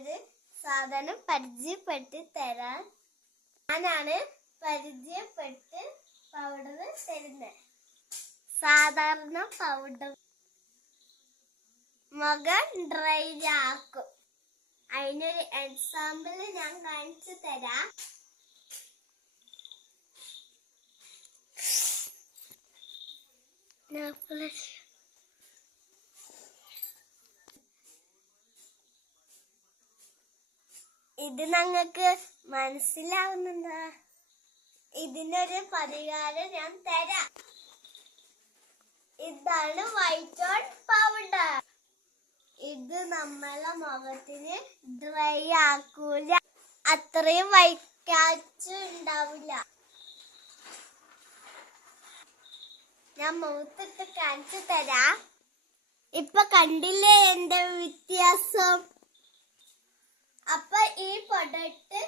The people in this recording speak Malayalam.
ഞാനൊരു സാധനം പരിചയപ്പെട്ട് തരാൻ ഞാനാണ് പരിചയപ്പെട്ട് പൗഡർ തരുന്നത്. സാധാരണ പൗഡർ മുഖം ഡ്രൈ ആക്കും. അതിനൊരു എക്സാമ്പിൾ ഞാൻ കാണിച്ചു തരാം. ഇത് നിങ്ങൾക്ക് മനസ്സിലാവുന്നുണ്ടോ? ഇതിനൊരു പരിഹാരം ഞാൻ തരാം. ഇതാണ് വൈറ്റ് ഓൺ പൗഡർ. ഇത് നമ്മളെ മുഖത്തിന് ഡ്രൈ ആക്കൂല, അത്രയും വൈറ്റ് ഉണ്ടാവില്ല. ഞാൻ മുഖത്തിട്ട് കാണിച്ചു തരാം. ഇപ്പൊ കണ്ടില്ലേ എന്റെ വ്യത്യാസം? അപ്പൊ ഈ പ്രൊഡക്റ്റ്